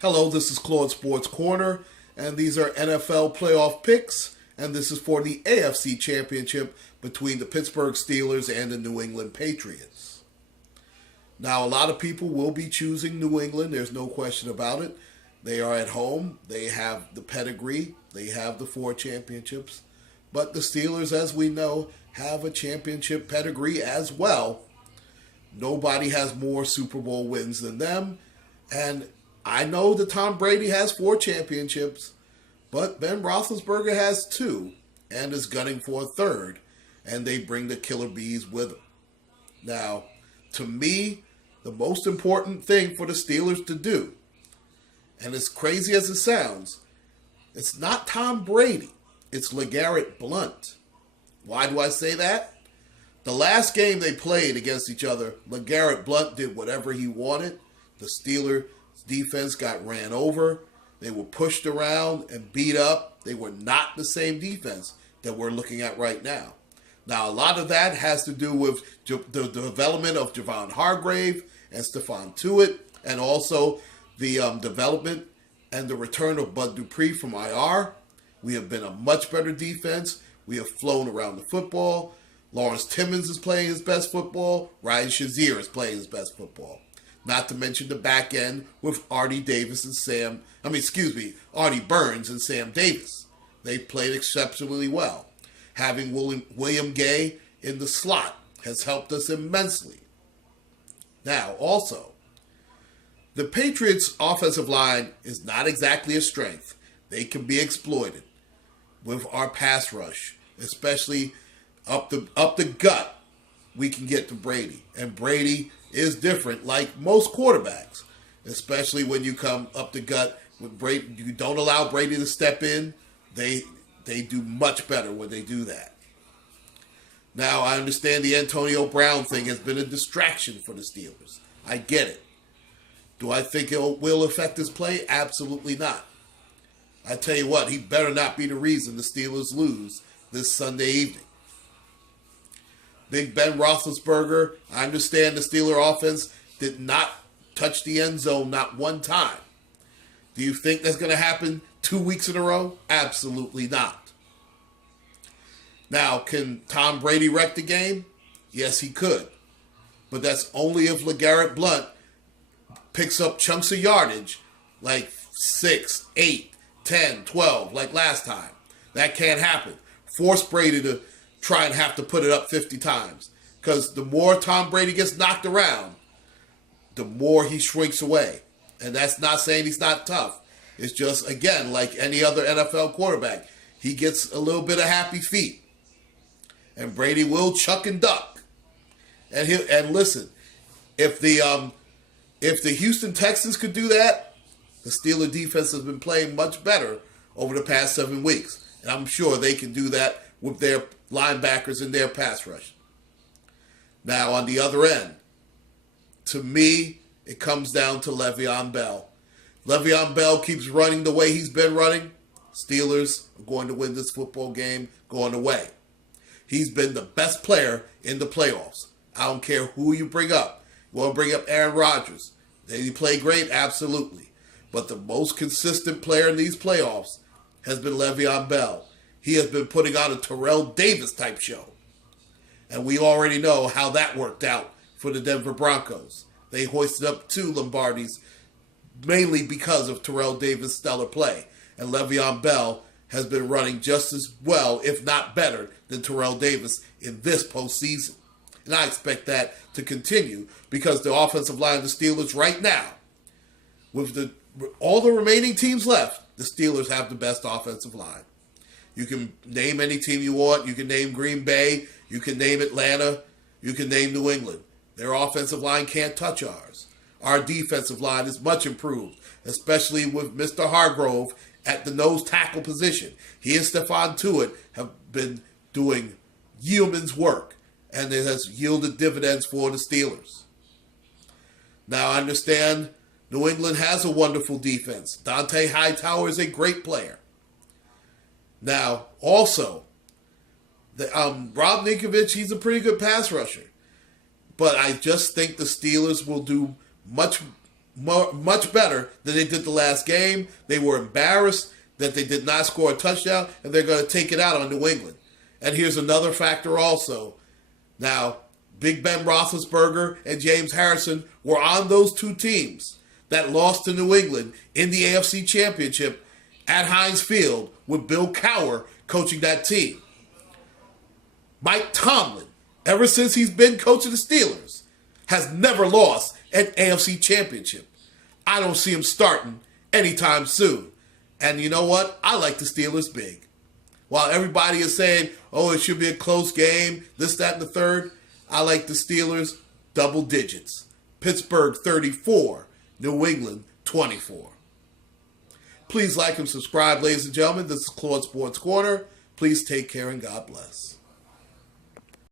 Hello, this is Claude Sports Corner, and these are NFL playoff picks, and this is for the AFC Championship between the Pittsburgh Steelers and the New England Patriots. Now, a lot of people will be choosing New England, there's no question about it. They are at home, they have the pedigree, they have the 4 championships, but the Steelers, as we know, have a championship pedigree as well. Nobody has more Super Bowl wins than them, and I know that Tom Brady has 4 championships, but Ben Roethlisberger has 2 and is gunning for a 3rd, and they bring the killer bees with them. Now, to me, the most important thing for the Steelers to do, and as crazy as it sounds, it's not Tom Brady, it's LeGarrette Blount. Why do I say that? The last game they played against each other, LeGarrette Blount did whatever he wanted. The Steelers defense got ran over. They were pushed around and beat up. They were not the same defense that we're looking at right now. Now, a lot of that has to do with the development of Javon Hargrave and Stephon Tuitt, and also the development and the return of Bud Dupree from IR. We have been a much better defense. We have flown around the football. Lawrence Timmons is playing his best football. Ryan Shazier is playing his best football. Not to mention the back end with Artie Burns and Sam Davis. They played exceptionally well. Having William Gay in the slot has helped us immensely. Now, also, the Patriots' offensive line is not exactly a strength. They can be exploited with our pass rush, especially up the gut. We can get to Brady, and Brady is different, like most quarterbacks, especially when you come up the gut with Brady. You don't allow Brady to step in. They do much better when they do that. Now, I understand the Antonio Brown thing has been a distraction for the Steelers. I get it. Do I think it will affect his play? Absolutely not. I tell you what, he better not be the reason the Steelers lose this Sunday evening. Big Ben Roethlisberger, I understand the Steeler offense did not touch the end zone not one time. Do you think that's going to happen 2 weeks in a row? Absolutely not. Now, can Tom Brady wreck the game? Yes, he could. But that's only if LeGarrette Blount picks up chunks of yardage like 6, 8, 10, 12, like last time. That can't happen. Force Brady to try and have to put it up 50 times. Because the more Tom Brady gets knocked around, the more he shrinks away. And that's not saying he's not tough. It's just, again, like any other NFL quarterback, he gets a little bit of happy feet. And Brady will chuck and duck. And listen, if the Houston Texans could do that, the Steelers defense has been playing much better over the past 7 weeks. And I'm sure they can do that with their linebackers and their pass rush. Now, on the other end, to me, it comes down to Le'Veon Bell. Le'Veon Bell keeps running the way he's been running. Steelers are going to win this football game going away. He's been the best player in the playoffs. I don't care who you bring up. You want to bring up Aaron Rodgers. Did he play great? Absolutely. But the most consistent player in these playoffs has been Le'Veon Bell. He has been putting on a Terrell Davis type show. And we already know how that worked out for the Denver Broncos. They hoisted up 2 Lombardis mainly because of Terrell Davis' stellar play. And Le'Veon Bell has been running just as well, if not better, than Terrell Davis in this postseason. And I expect that to continue because the offensive line of the Steelers right now, with all the remaining teams left, the Steelers have the best offensive line. You can name any team you want. You can name Green Bay. You can name Atlanta. You can name New England. Their offensive line can't touch ours. Our defensive line is much improved, especially with Mr. Hargrove at the nose tackle position. He and Stephon Tuitt have been doing yeoman's work, and it has yielded dividends for the Steelers. Now, I understand New England has a wonderful defense. Dante Hightower is a great player. Now, also, Rob Ninkovich, he's a pretty good pass rusher. But I just think the Steelers will do much much better than they did the last game. They were embarrassed that they did not score a touchdown, and they're going to take it out on New England. And here's another factor also. Now, Big Ben Roethlisberger and James Harrison were on those two teams that lost to New England in the AFC Championship at Heinz Field with Bill Cowher coaching that team. Mike Tomlin, ever since he's been coaching the Steelers, has never lost an AFC Championship. I don't see him starting anytime soon. And you know what? I like the Steelers big. While everybody is saying, oh, it should be a close game, this, that, and the third, I like the Steelers double digits. Pittsburgh 34, New England 24. Please like and subscribe, ladies and gentlemen. This is Claude Sports Corner. Please take care and God bless.